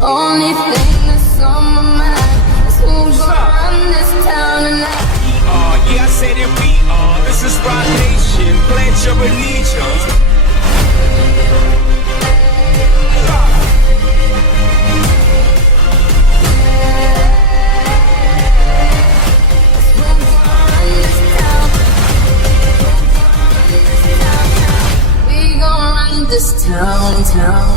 Only thing that's on my mind is who's gonna run this town tonight. Yeah, I said it, we are. This is Rock Nation. Pledge your allegiance. This town.